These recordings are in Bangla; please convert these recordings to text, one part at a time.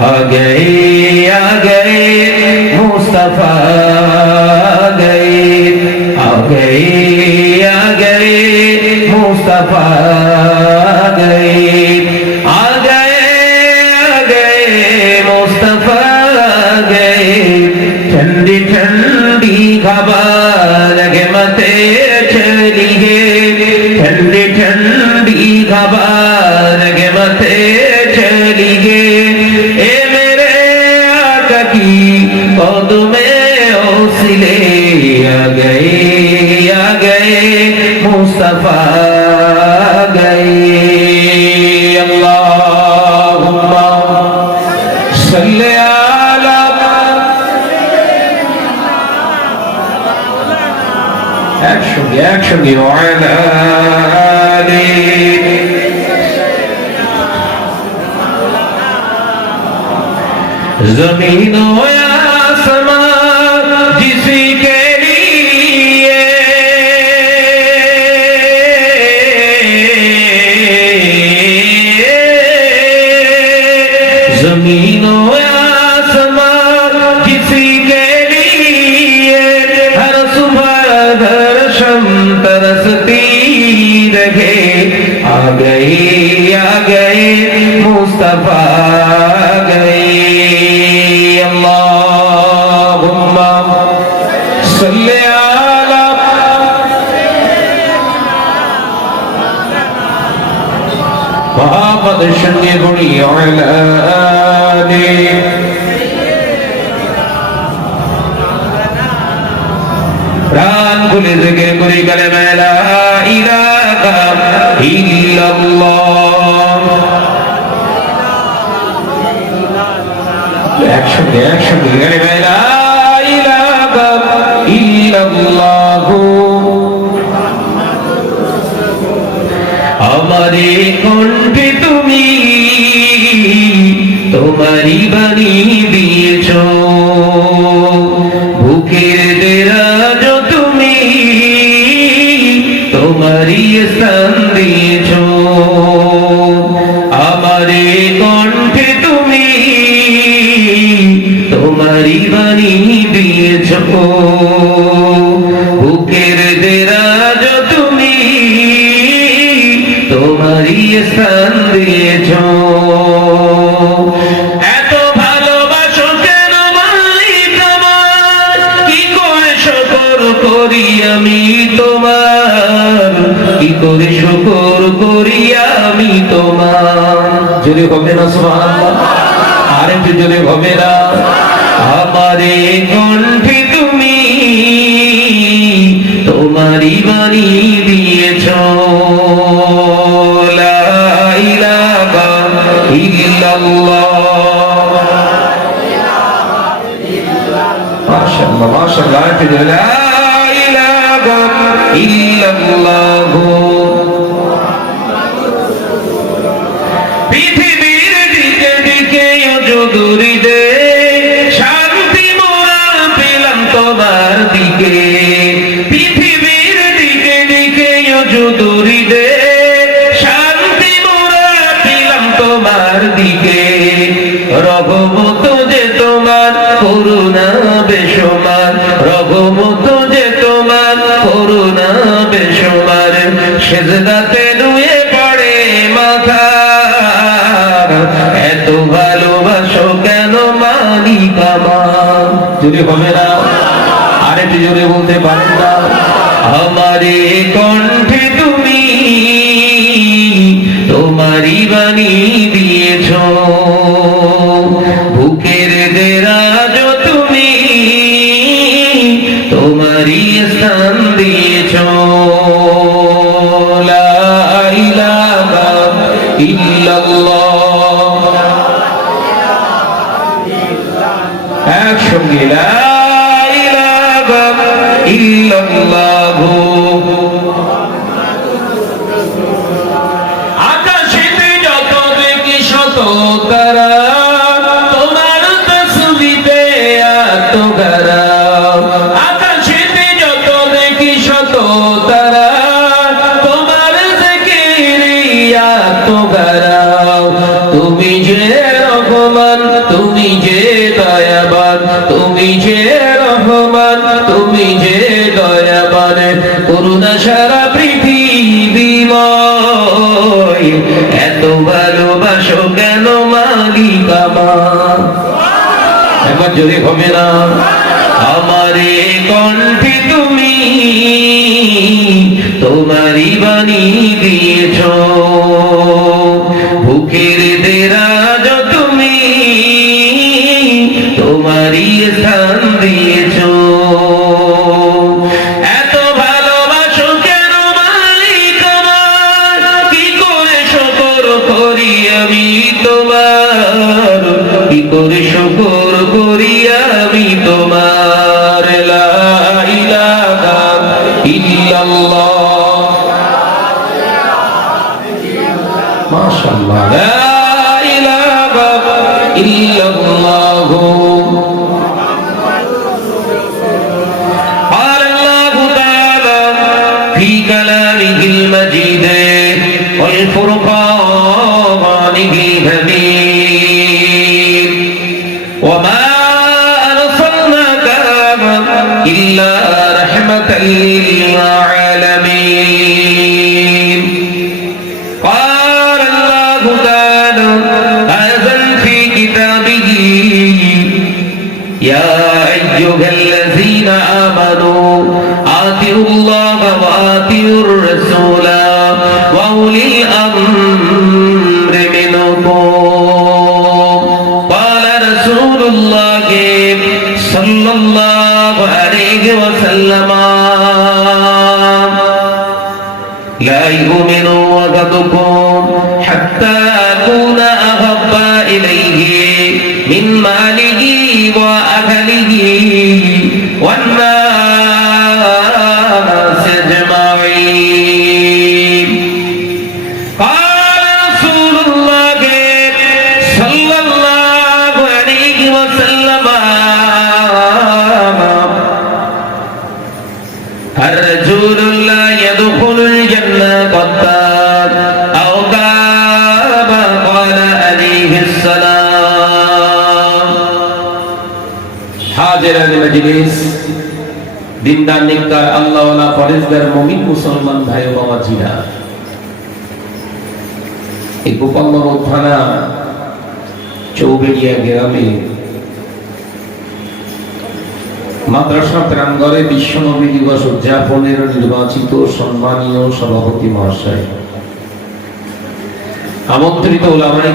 आ गए आ गए मुस्तफा المحشر وعلى آله زمین و বলি আলানি প্রাণ খুলে জেগে করি গেলে মেলা ইলাকা ইল্লাল্লাহ। একসঙ্গে একসঙ্গে গেলে করি আমি তোমার? কি করে শকর করি আমি তোমার? যদি হবে না আর একটু হবে না। আমারে কণ্ঠে তুমি তোমারই বাণী দিয়েছ। মাশাআল্লাহ মাশাআল্লাহ ইল্লাল্লাহ। পৃথিবীর দিকে দিকে যদুরিদে শান্তি মোরা দিকে। পৃথিবীর দিকে দিকে যদুরিদে শান্তি মোরা পেলাম তোমার দিকে। রঘুমত যে তোমার করুণা সেজদাতে নুয়ে পড়ে মাথা। এত ভালোবাসো কেন মালিক আমার যদি হবে না, আরেকটি জোরে বলতে পারেন না? আমারে কণ্ঠে দেখি যদি হবে না আমারে কণ্ঠে তুমি তোমারই বাণী দিয়েছ। মাশাআল্লাহ লা ইলাহা أيها الذين آمنوا آتوا الله وآتوا الرسول وأولي الأمر হাজির আলী মজলিস দিনদার মুমিন, মুসলমান, ভাই ও এই থানা, চৌবেড়িয়া গ্রামে মাদ্রাসা প্রাঙ্গণে বিশ্বনবী দিবস উদযাপনের নির্বাচিত সম্মানীয় সভাপতি মহাশয়। আমন্ত্রিত ওলামাই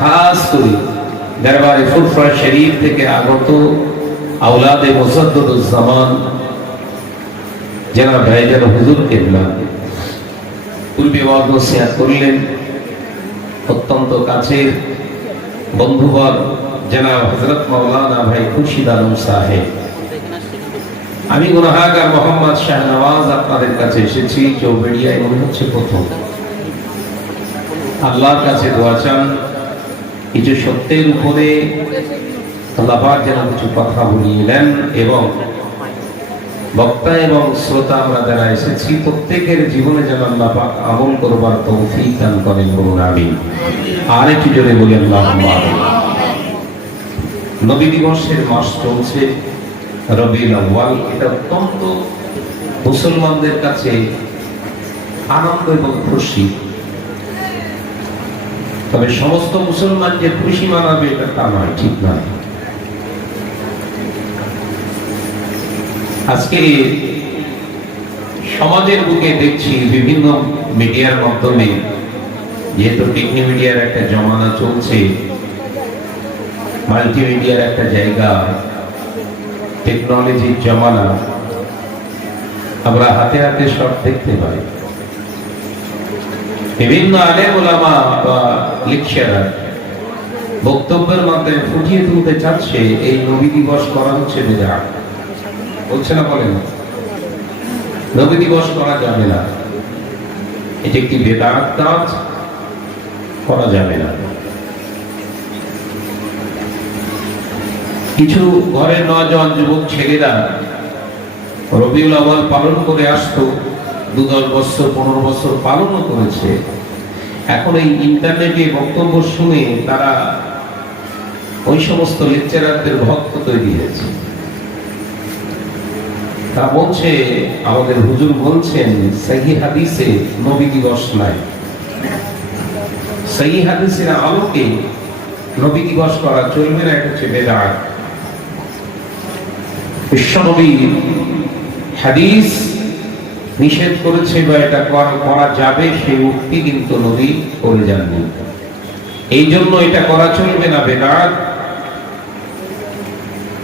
খাস করে দরবারে ফুরফুরা শরীফ থেকে আগত আওলাদে মুসাদ্দুজ্জামান যারা ভাইজান হুজুর কেবলা। পূর্বে ওয়াজ নসিহত করলেন, অত্যন্ত কাছের বন্ধুবর জনাব হযরত মাওলানা ভাই খুরশিদ আলম সাহেব। আমি গুনাহাগার মোহাম্মদ শাহনওয়াজ আপনাদের কাছে এসেছি, চৌবেড়িয়ায় মনে হচ্ছে প্রথম। আল্লাহর কাছে দোয়া চান, কিছু সত্যের উপরে আল্লাহ পাক যেন কিছু কথা বলিয়ে নেন এবং বক্তা এবং শ্রোতা আমরা যারা এসেছি, প্রত্যেকের জীবনে যেন আল্লাহ পাক আমল করবার তৌফিক দান করেন বলুন আমি আর একটু জোরে বলি আল্লাহ নবী দিবসের মাস চলছে রবিউল আউয়াল। এটা অত্যন্ত মুসলমানদের কাছে আনন্দ এবং খুশি। তবে সমস্ত মুসলমান যে খুশি মানাবে এটা তা নয়, ঠিক নয়। আজকে সমাজের বুকে দেখছি বিভিন্ন মিডিয়ার মাধ্যমে, যেহেতু টেকনি মিডিয়ার একটা জমানা চলছে মাল্টিমিডিয়ার একটা জায়গা টেকনোলজির জমানা, আমরা হাতে হাতে সব দেখতে পাই। বিভিন্ন আলেম ওলামা বা লেকচারার বক্তব্যের মাধ্যমে ফুটিয়ে তুলতে চাচ্ছে, এই নবী দিবস করা হচ্ছে বেদাত। বলছে না বলেন নবী দিবস করা যাবে না। এটি একটি বেদাত কাজ, করা যাবে না। কিছু ঘরের নজওয়ান যুবক ছেলেরা রবিউল আওয়াল পালন করে আসতো, দু দশ বছর, পনেরো বছর পালনও করেছে। এখন এই ইন্টারনেটে বক্তব্য শুনে তারা ওই সমস্ত লেকচারারদের ভক্ত তৈরি হয়েছে। তা বলছে, আমাদের হুজুর বলছেন, সহি হাদিসে নবী দিবস নাই। সহি হাদিসের আলোকে নবী দিবস করা চলবে না, এটা হচ্ছে বিশ্বনবী হাদিস নিষেধ করেছে বা এটা করা যাবে, সেই উক্তি কিন্তু নবী করে যাননি এই জন্য এটা করা চলবে না, বেদাত।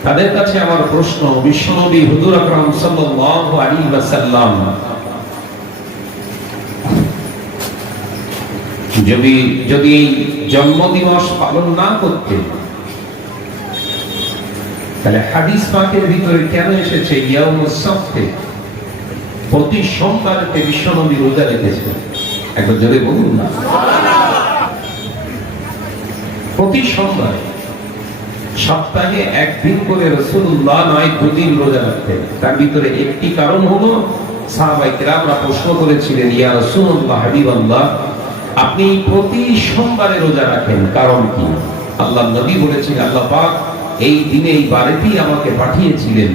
তাদের কাছে আমার প্রশ্ন বিশ্বনবী হুজুর আকরাম সাল্লাল্লাহু আলাইহি ওয়াসাল্লাম যদি যদি এই জন্মদিবস পালন না করতে তাহলে হাদিস পাকের ভিতরে কেন এসেছে, ইয়াউমুস সাফতে প্রতি সোমবারকে বিশ্বনবী রোজা রেখেছে একবার জোরে বলুন না। প্রতি সোমবারে সপ্তাহে একদিন করে রসুল্লাহ নয় দুদিন রোজা রাখতেন তার ভিতরে একটি কারণ হলো সাহাবাই কেরামরা প্রশ্ন করেছিলেন ইয়া রসুল্লাহ হাবিবাল্লাহ আপনি প্রতি সোমবারে রোজা রাখেন কারণ কি? আল্লাহ নবী বলেছেন আল্লাহ পাক এই দিনে এই বারেতেই আমাকে পাঠিয়েছিলেন।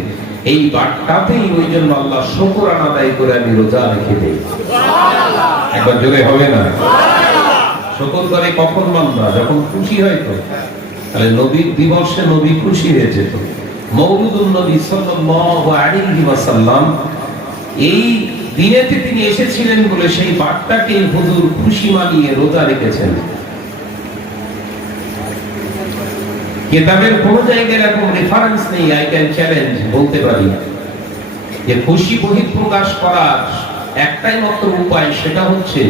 এই বারটাতেই ওই জন্য আল্লাহ শকর আদায় করে আমি রোজা রেখে দেই। একবার জোরে হবে না? শকর করে কখন মানবা? যখন খুশি হয় তো। তাহলে নবীর দিবসে নবী খুশি হয়েছে তো মৌলুদুল নবী ওয়াসাল্লাম এই দিনেতে তিনি এসেছিলেন বলে সেই বার্তাকে হুজুর খুশি মানিয়ে রোজা রেখেছেন। কিতাবের কোন জায়গায় এরকম রেফারেন্স নেই আই ক্যান চ্যালেঞ্জ বলতে পারি যে খুশি বহিঃপ্রকাশ করার একটাই মাত্র উপায় সেটা হচ্ছে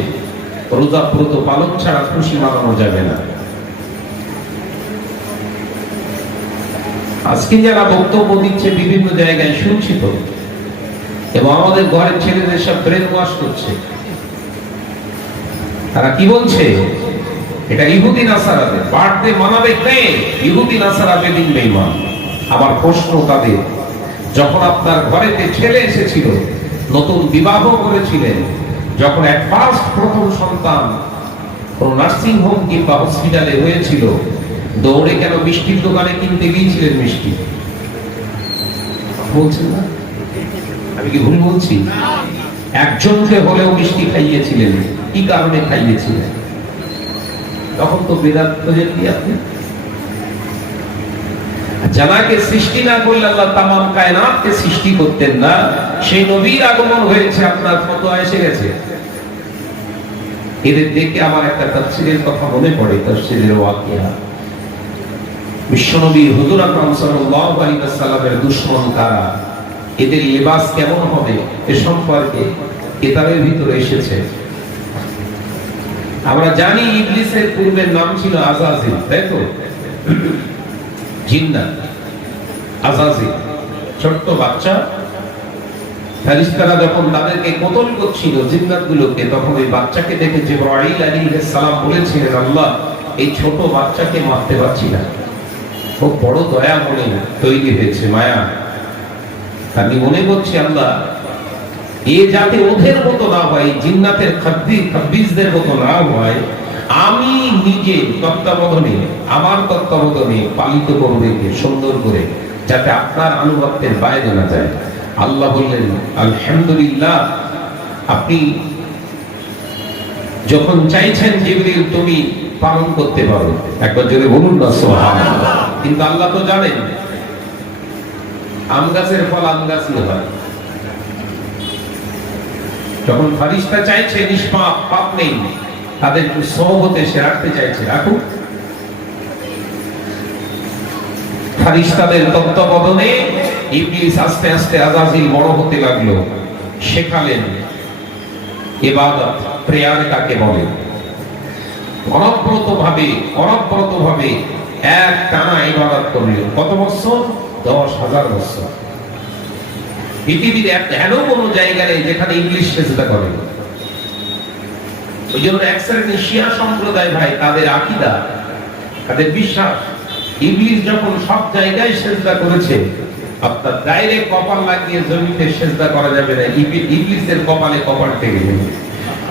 রোজা পালন ছাড়া খুশি মানানো যাবে না। আজকে যারা বক্তব্য দিচ্ছে বিভিন্ন জায়গায় শুনছি তো। এবং আমাদের ঘরের ছেলেদের সব ব্রেন ওয়াশ করছে। তারা কি বলছে? এটা ইহুদি নাসারাদের। বার্থডে মানাবে কে? ইহুদি নাসারা বেদিন বেঈমান। আমার প্রশ্ন তাদের, যখন আপনার ঘরেতে ছেলে এসেছিল, নতুন বিবাহ করেছিলেন, যখন এক ফার্স্ট প্রথম সন্তান কোন নার্সিং হোম কিংবা হসপিটালে হয়েছিল দৌড়ে কেন মিষ্টির দোকানে কিনতে গিয়েছিলেন মিষ্টি? বলছেন না? আমি কি ভুল বলছি? একজনকে হলেও মিষ্টি খাইয়েছিলেন, কি কারণে খাইয়েছিলেন? তখন তো বেদাত প্রজাতি আপনি। জানাকে সৃষ্টি না করলে আল্লাহ তামাম কায়নাতকে সৃষ্টি করতেন না। সেই নবীর আগমন হয়েছে, আপনার ফটো এসে গেছে। এদের দেখে আমার একটা তাফসীরের কথা মনে পড়ে, তাফসীরের ওয়াকিয়া। বিশ্বনবী হুজুর আকরাম সাল্লাল্লাহু আলাইহি ওয়াসাল্লামের দুশমন কারা? এদের লেবাস কেমন হবে এ সম্পর্কে কিতাবের ভিতরে এসেছে। আমরা জানি ইবলিসের পূর্বের নাম ছিল আজাজিল, তাই তো? জিন্নাত, আজাজিল, ছোট্ট বাচ্চা। ফেরিস্তারা যখন তাদেরকে কতল করছিল জিন্নাত গুলোকে তখন ওই বাচ্চাকে দেখে জিবরাইল আলাইহিস সালাম বলেছিলেন, আল্লাহ, এই ছোট বাচ্চাকে মারতে পারছি না। ও বড় দয়া মনে তৈরি হয়েছে, মায়া। আমি মনে করছি আল্লাহ এ যাতে ওদের মতো না হয়, জিন্নাতের খাদ্দি খাব্বিসদের মতো না হয়। আমি নিজে তত্ত্বাবধানে, আমার তত্ত্বাবধানে পালিত করবে সুন্দর করে যাতে আপনার আনুগত্যের বাইরে না যায়। আল্লাহ বললেন, আলহামদুলিল্লাহ, আপনি যখন চাইছেন জিবরিল, তুমি পালন করতে পারো। একবার যদি বলুন না, সুবহানাল্লাহ। কিন্তু আল্লাহ তো জানেন। আম গাছের ফল আম গাছই হয়। যখন ফারিস্তা চাইছে, নিষ্পাপ, পাপ নেই, তাদের সহবতে সে রাখতে চাইছে। রাখুক। ফারিস্তাদের তত্ত্বাবধানে ইবলিস আস্তে আস্তে আজাজিল বড় হতে লাগল। শেখালেন। ইবাদত প্রেয়ার বলে? অনব্রত ভাবে অনব্রত ভাবে এক টানা ইবাদত করলেন কত বছর? দশ হাজার বছর। পৃথিবীর এমন কোনো জায়গা নেই যেখানে ইংলিশ করে। ওই জন্য শিয়া সম্প্রদায় ভাই, তাদের আকিদা, তাদের বিশ্বাস, ইংলিশ যখন সব জায়গায় সেজদা করেছে আপনার ডাইরেক্ট কপাল লাগিয়ে জমিতে সেজদা করা যাবে না, ইংলিশের কপালে কপাল যাবে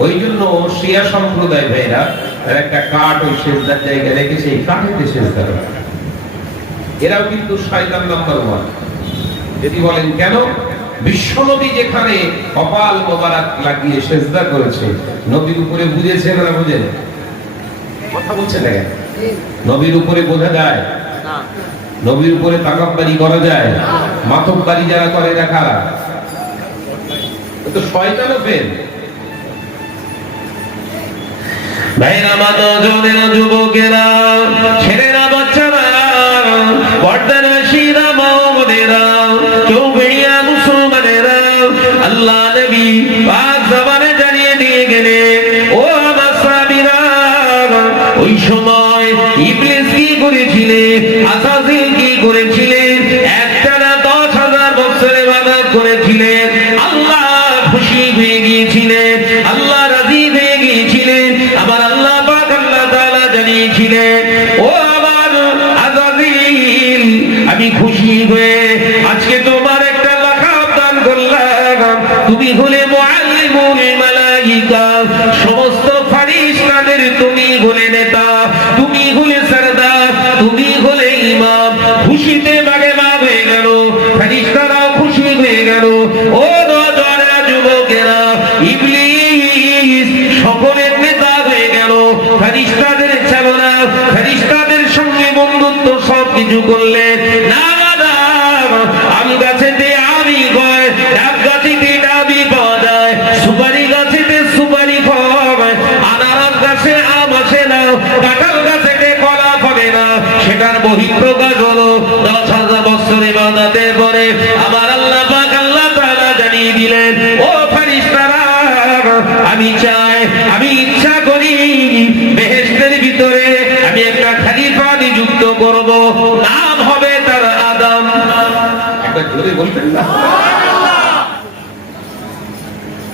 ওই জন্য শিয়া সম্প্রদায় ভাইরা তার একটা কাঠ ওই সেজদার জায়গায় রেখে সেই কাঠেতে সেজদা করে এরাও কিন্তু শয়তান নাম্বার ওয়ান যদি বলেন কেন? বিশ্বনবী যেখানে কপাল মোবারক লাগিয়ে সেজদা করেছে নবীর উপরে বুঝেছেন না বুঝেন কথা বলছে না নবীর উপরে বোঝা যায়? নবীর উপরে তাকাববাড়ি করা যায়? মাতববাড়ি যারা করে না কারা? তো শয়তানও ফেল ভাইরা মা নজনেরা যুবকেরা করলাম জানিয়ে দিলেন, ও আমি চাই, আমি ইচ্ছা করি বেহেশতের ভিতরে আমি একটা খলিফা নিযুক্ত করব। নাম হবে তার আদম।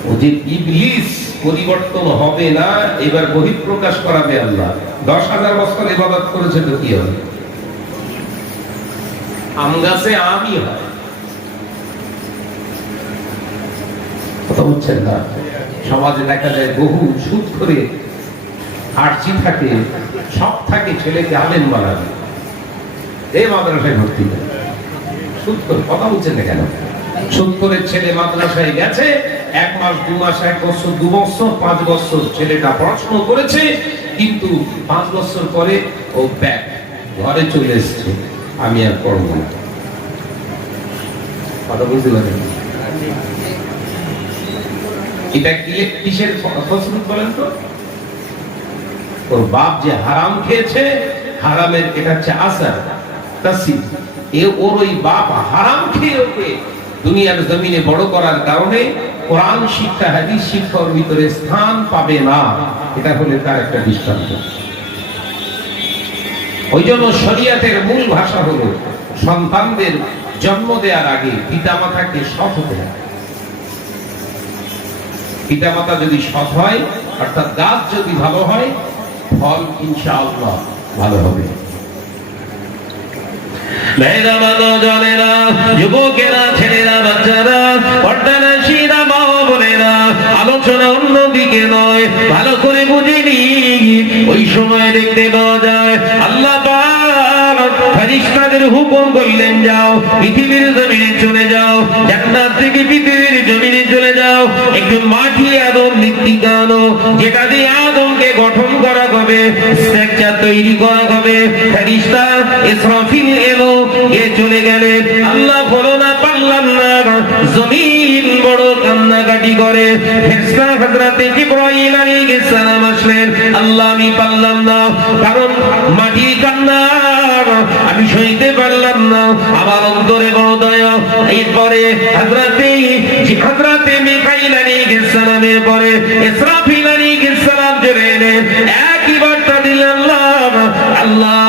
ও যে ইবলিস পরিবর্তন হবে না, এবার বহিঃপ্রকাশ করাবে আল্লাহ। দশ হাজার বছর ইবাদত করেছে তো কি হবে? আম গাছে আমই হয়। কথা বুঝছেন না। সমাজে দেখা যায় বহু সুদ করে আর্জি থাকে, সব থাকে ছেলেকে আলেম বানাবে। এই মাদ্রাসায় ভর্তি করে সুদ করে কথা বলছেন না কেন? সুদ করে ছেলে মাদ্রাসায় গেছে, এক মাস, দু মাস, এক বছর, দু বছর, পাঁচ বছর ছেলেটা পড়াশোনা করেছে, কিন্তু পাঁচ বছর পরে ও ব্যাক, ঘরে চলে এসছে, আমি আর পড়ব না। কথা বুঝতে পারেন এটা কিসের ফসল বলেন তো? ওর বাপ যে হারাম খেয়েছে, হারামের এটা হচ্ছে আসার, তাসির। এ ওর ওই বাপ হারাম খেয়ে ওকে দুনিয়ার জমিনে বড় করার কারণে কোরআন শিক্ষা, হাদিস শিক্ষার ভিতরে স্থান পাবে না। এটা হলে তার একটা দৃষ্টান্ত। ওই জন্য শরিয়াতের মূল ভাষা হলো সন্তানদের জন্ম দেওয়ার আগে পিতামাতাকে সৎ হতে হয় পিতামাতা যদি সৎ হয়, অর্থাৎ গাছ যদি ভালো হয়, ফল ইনশাআল্লাহ ভালো হবে। যুবকেরা, ছেলেরা, বাচ্চারা মা আলোচনা অন্যদিকে নয়, ভালো করে বুঝিনি ওই সময় দেখতে পাওয়া যায়, আল্লাহ হুকুম করলেন, যাও, পৃথিবীর জমিনে চলে যাও, জান্নাত থেকে পৃথিবীর জমিনে চলে যাও একটু মাটি আদম মৃত্তিকা যেটা দিয়ে আদমকে গঠন করা হবে, স্ট্রাকচার তৈরি করা হবে। ফেরেশতা ইসরাফিল এলো, এ চলে গেলেন। আল্লাহ বলো না, পারলাম না, জমিন বড় কান্নাকাটি করে। ফেরেশতা হযরতে জিবরাইল আলাইহিস সালাম আসলেন। আল্লাহ, আমি পারলাম না, কারণ মাটির কান্না আমি সইতে পারলাম না। আমার অন্তরে বড় দয়া। এরপরে হযরতে সালামের পরে ইসরাফিল আলাইহিস সালাম চলে এলেন একই বার্তা দিলেন আল্লাহ আল্লাহ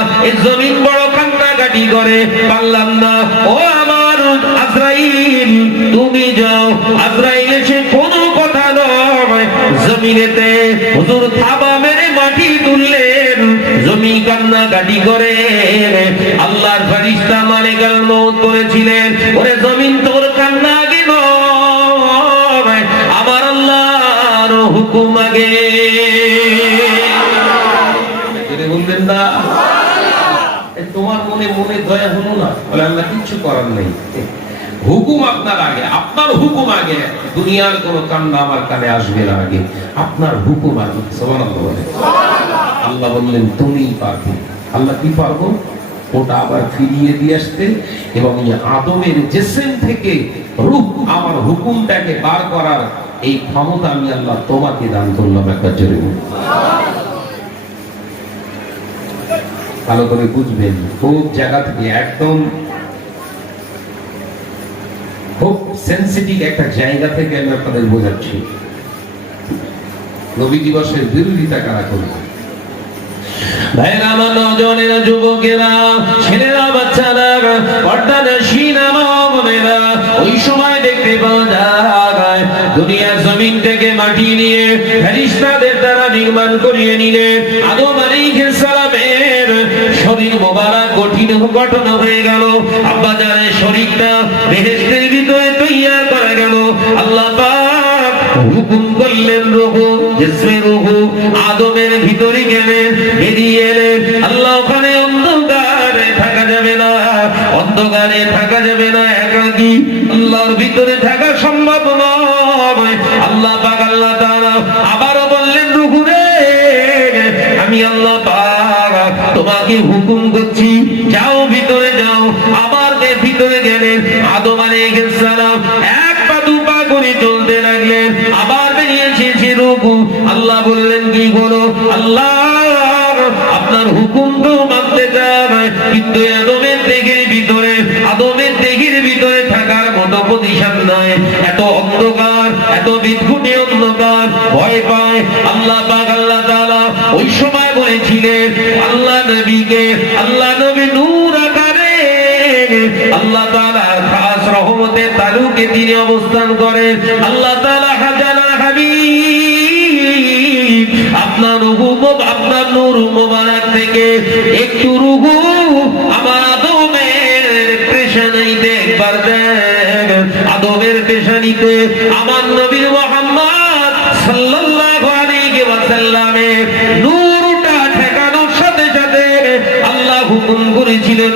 জমিন বড় কান্নাকাটি করে। পারলাম না। ও আমার আজরাইল, তুমি যাও। আজরাইল এসে কোনো কথা নয়। জমিনেতে হুজুর থাবা মেরে মাটি তুললেন। জমি কান্না কাটি করে আল্লাহর মনে মনে দয়া হলো না। বলে, আল্লাহ কিচ্ছু করার নেই। হুকুম আপনার আগে, আপনার হুকুম আগে। দুনিয়ার কোন কান্না আমার কানে আসবে না আগে। আপনার হুকুম আগে বলে। আল্লাহ বললেন তুমিই পারবে। আল্লাহ কি পারব? ওটা আবার ফিরিয়ে দিয়ে আসতে এবং আদমের জেসেম থেকে রূপ, আমার হুকুমটাকে বার করার এই ক্ষমতা আমি আল্লাহ তোমাকে দান করলাম একবার জোরে বলুন। ভালো করে বুঝবেন। খুব জায়গা থেকে একদম খুব সেন্সিটিভ একটা জায়গা থেকে আমি আপনাদের বোঝাচ্ছি। নবী দিবসের বিরোধিতা কারা করবে? ওই সময় দুনিয়ার জমিন থেকে মাটি নিয়ে ফেরিস্তাদের দ্বারা নির্মাণ করিয়ে নিলে আদম আলাইহিস শরীর মোবারক কঠিন গঠন হয়ে গেল। আব্বা জানের শরীরটা বেহেশতের ভিতরে তৈয়ার করা গেল। আল্লাহ হুকুম করলেন, রুহু, জিসমে রুহু, আদমের ভিতরে গেলেন বেরিয়ে এলেন আল্লাহ ওখানে অন্ধকারে থাকা যাবে না। অন্ধকারে থাকা যাবে না, একাকী আল্লাহর ভিতরে কে ভিতরে গেলেন। আদম আলাইহিস এক পা, দু পা করে চলতে লাগলেন। আবার বেরিয়ে এসেছে রুকু। আল্লাহ বললেন, কি করো আল্লাহ, আপনার হুকুম তো মানতে চায় কিন্তু আদমের দেহের ভিতরে, আদমের দেহের ভিতরে থাকার মতো প্রতিষ্ঠান নাই। এত অন্ধকার, এত বিদ্যুটে অন্ধকার, ভয় পায়। আল্লাহ পাক, আল্লাহ তাআলা ওই সময় বলেছিলেন, আল্লাহ নবীকে, আল্লাহ তিনি অবস্থান করেন। আল্লাহ আপনার আপনার নূর মোবারক থেকে একটু রুহু আমার আদমের পেশানিতে একবার দেন। আদমের আমার নবীর মোহাম্মদ সাল্লাল্লাহু নূরটা ঠেকানোর সাথে সাথে আল্লাহ হুকুম করেছিলেন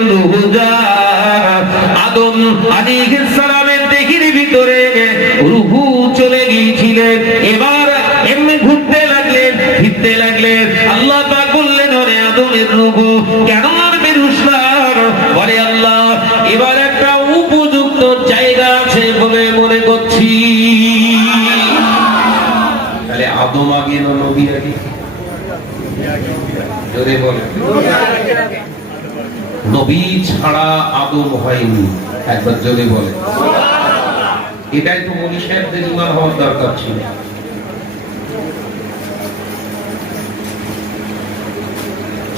ছাড়া আদম হয়নি, একবার জোরে বলে। এটাই তো মনি সাহেবদের ইমান হওয়ার দরকার ছিল।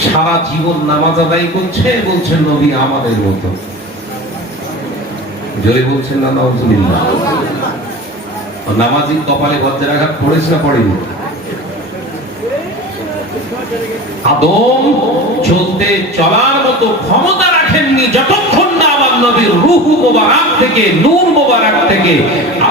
সারা জীবন নামাজ আদায় করছে বলছেন নবী আমাদের মতো। জোরে বলছেন না নজরুল্লাহ নামাজি কপালে বজ্রাঘাত পড়েছে না পড়েনি? আদম চলতে চলার মতো ক্ষমতা রাখেননি যতক্ষণ না আমার নবীর রূহ মোবারক থেকে, নূর মোবারক থেকে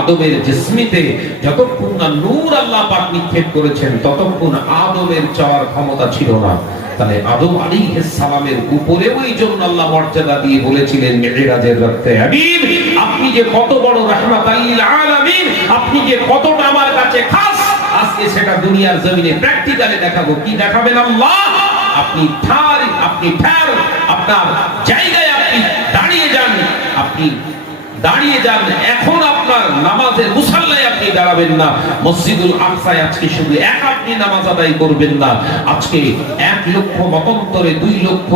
আদমের জিসমিতে যতক্ষণ না নূর আল্লাহ পাক নিক্ষেপ করেছেন, ততক্ষণ আদমের চাওয়ার ক্ষমতা ছিল না। তাহলে আদম আলাইহিস সালামের উপরে ওই জন্য আল্লাহ মর্যাদা দিয়ে বলেছিলেন মেহেরাজের রক্তে হাবিব আপনি যে কত বড় রাহমাতাল লিল আলামিন, আপনি যে কতটা আমার কাছে খাস আজকে সেটা দুনিয়ার জমিনে প্র্যাকটিক্যালে দেখাবো। কি দেখাবেন আল্লাহ? আপনি ঠার আপনি ঠার আপনার জায়গায় আপনি দাঁড়িয়ে যান, আপনি দাঁড়িয়ে যান। এখন আপনার নামাজের মুসাল্লায় আপনি দাঁড়াবেন না। মসজিদুল আকসায় আজকে শুধু এক আপনি নামাজ আদায় করবেন না। আজকে এক লক্ষ মতান্তরে দুই লক্ষ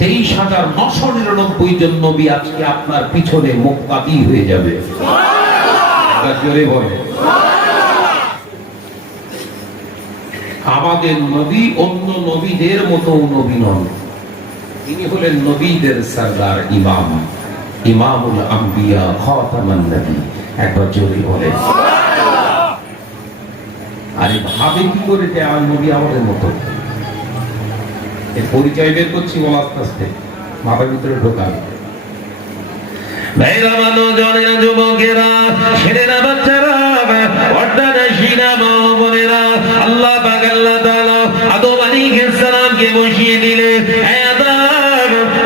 তেইশ হাজার নশো নিরানব্বই জন নবী আজকে আপনার পিছনে মুক্তাদি হয়ে যাবে। জোরে বলে আমাদের নবী অন্য নবীদের মতো নবী নন। তিনি হলেন নবীদের সরদার ইমাম, ইমামুল আম্বিয়া খাতামান নবী। একবার জোরে বলে আরে ভাবে কি করে যে নবী আমাদের মতো? এর পরিচয় বের করছি বল আস্তে আস্তে। মাথার ভিতরে ঢোকাবে বাচ্চারা আল্লাহ বসিয়ে দিলে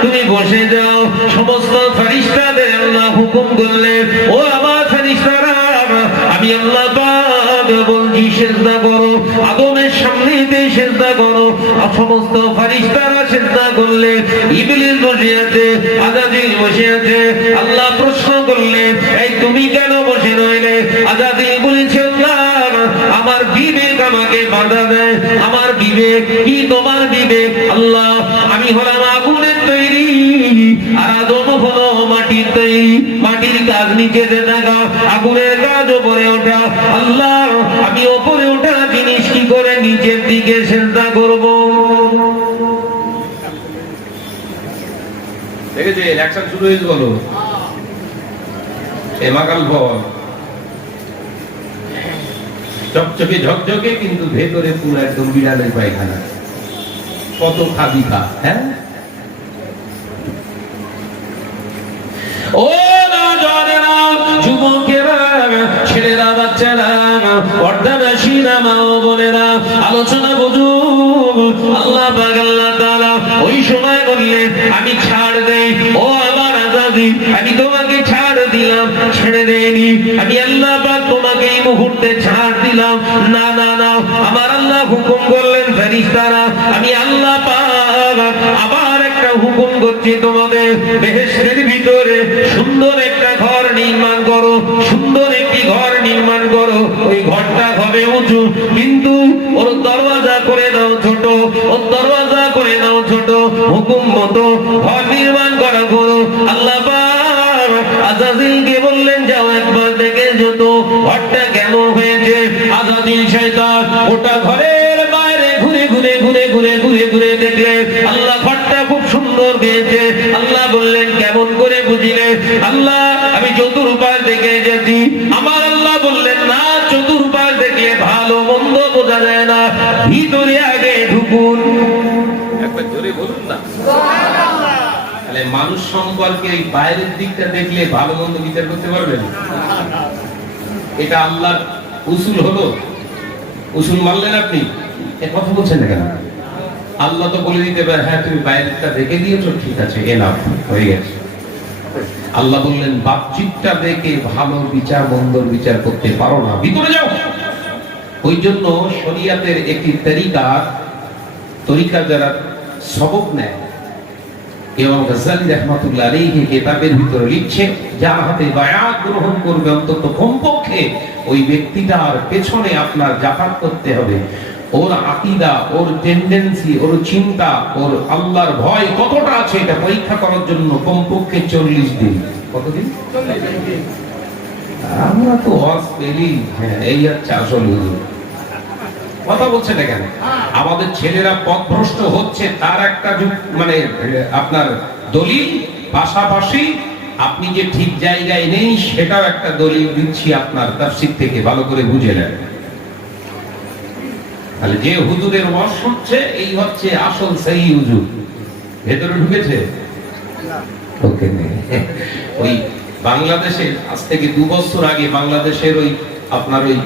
তুমি বসে যাও। সমস্ত ফেরিস্তাদের আল্লাহ হুকুম করলেন ও আমার ফেরিস্তারা আমি আল্লাহ বলছি সেজদা করো আদমের সামনেতে সেজদা করো। সমস্ত ফেরিস্তারা সেজদা করলেন ইবলিস বসে আছে, আজাজিল বসে আছে, আল্লাহ প্রশ্ন করলেন এই তুমি কেন বিবেক কি তোমার বিবেক আল্লাহ, আমি হলাম আগুনের তৈরি। আর আদম হলো মাটির তৈরি। মাটির কাজ নিচেতে থাকা আগুনের কাজ ওপরে ওঠা। আল্লাহ, আমি ওপরে ওঠা জিনিস কি করে নিচের দিকে চিন্তা করব? দেখেছে অ্যাকশন শুরু হয়েছে বলো এ মাকাল ভবন। চকচকে ঝকঝকে কিন্তু ভেতরে পুরো একদম বিড়ালের পায়খানা। কত খাবি খা হ্যাঁ? মা আলোচনা ওই সময় বললেন, আমি ছাড় দেই। ও আমার আজাদি, আমি ছাড় দিলাম, ছেড়ে দেইনি আমি আল্লাহ পাক তোমাকে এই মুহূর্তে ছাড় দিলাম। না না না, আমার আল্লাহ হুকুম করলেন, ফেরেশতারা, আমি আল্লাহ আবার একটা হুকুম করছি তোমাদের। বেহেশতের ভিতরে সুন্দর একটা ঘর নির্মাণ করো, সুন্দর একটি ঘর নির্মাণ করো। ওই ঘরটা হবে উঁচু, কিন্তু ওর দরওয়াজা করে দাও ছোট, ওর দরওয়াজা করে দাও ছোট। হুকুম মতো ঘর নির্মাণ করা করো। আল্লাহ পাক বললেন, যাও একবার দেখে ঘরটা কেমন হয়েছে? ওটা ঘরের বাইরে ঘুরে ঘুরে ঘুরে ঘুরে ঘুরে ঘুরে আল্লাহ ঘরটা খুব সুন্দর পেয়েছে আল্লাহ বললেন, কেমন করে বুঝিলে? আল্লাহ, আমি দেখে আমার আল্লাহ বললেন, না দেখলে ভালো মন্দ বোঝা যায় না। ভিতরে আগে ঢুকুন। একবার বলুন না। তাহলে মানুষ সম্পর্কে এই বাইরের দিকটা দেখলে ভালো মন্দ বিচার করতে পারবেন এটা আল্লাহর উসুল হলো। উসুল মানলেন আপনি? এ কথা বলছেন না কেন? আল্লাহ তো বলে দিতে পারে হ্যাঁ তুমি বাইরেরটা দেখে দিয়েছ, ঠিক আছে এনাফ হয়ে গেছে। আল্লাহ বললেন, বাহ্যিকটা দেখে ভালো বিচার, মন্দর বিচার করতে পারো না, ভিতরে যাও। ওই জন্য শরিয়াতের একটি তরিকা তরিকা যারা সবক নেয় এবং গজালি রহমতুল্লাহ আলাইহি কিতাবের ভিতরে লিখছে যার হাতে বায়াত গ্রহণ করবে অন্তত কমপক্ষে ওই ব্যক্তিটার পেছনে আপনার জাকাত করতে হবে। ওর আকীদা ওর টেন্ডেন্সি ওর চিন্তা ওর আল্লাহর ভয় কতটা আছে এটা পরীক্ষা করার জন্য কমপক্ষে চল্লিশ দিন। কতদিন? আমরা তো ওয়াজ পেলি। হ্যাঁ এই হচ্ছে আসল হুজুর। কথা বলছে না কেন? আমাদের ছেলেরা পথভ্রষ্ট হচ্ছে, তার একটা মানে আপনার দলিল, পাশাপাশি আপনি যে ঠিক জায়গায় নেই, সেটাও একটা দলিল দিচ্ছি আপনার তাফসির থেকে, ভালো করে বুঝে নেন। তাহলে যে হুজুরের ওয়াজ শুনছে, এই হচ্ছে আসল সেই হুজুর। ভেতরে ঢুকেছে? ওই বাংলাদেশের, আজ থেকে দু বছর আগে বাংলাদেশের ওই আপনার ওই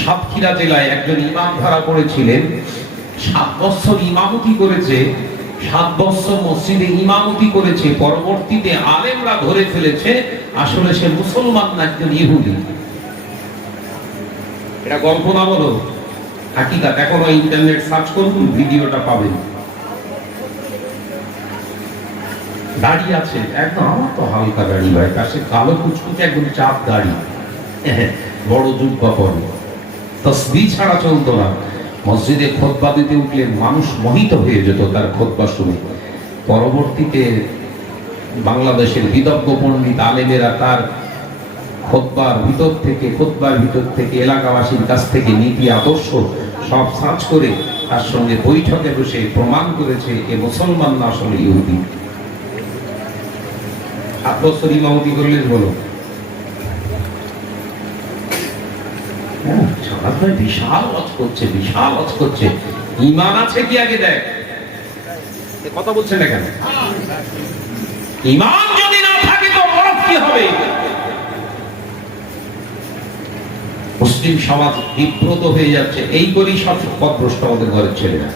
সাতক্ষীরা জেলায় একজন ইমাম ধরা পড়েছিলেন। সাত বছর ইমামতি করেছে, সাত বছর মসজিদে ইমামতি করেছে, পরবর্তীতে আলেমরা ধরে ফেলেছে, আসলে সে মুসলমান না, একজন ইহুদি। এটা গল্প না বলো? হাকিকাত, এখনও ইন্টারনেট সার্চ করুন, ভিডিওটা পাবেন। দাড়ি আছে, একদম, আমার তো হালকা দাড়ি ভাই, পাশে কালো কুচকুচে, একদম চাপ দাড়ি বড় যুগ কখন তসবি ছাড়া চলতো না। মসজিদে খোদবা দিতে উঠলে মানুষ মোহিত হয়ে যেত তার খোদবা শুনে। পরবর্তীতে বাংলাদেশের বিদজ্ঞ পণ্ডিত আলেমেরা তার খোদবার ভিতর থেকে খোদবার ভিতর থেকে এলাকাবাসীর কাছ থেকে নীতি, আদর্শ সব সার্চ করে তার সঙ্গে বৈঠকে বসে প্রমাণ করেছে এ মুসলমান না আসলে ইহুদি। সাত বছর করলেন বলো। বিশাল করছে বিশাল করছে। ইমান আছে কি আগে কথা বলছেন না কেন? ইমান যদি না থাকে তো কি হবে? মুসলিম সমাজ বিব্রত হয়ে যাচ্ছে। এই করেই সব পথভ্রষ্ট আমাদের ঘরের ছেলেরা।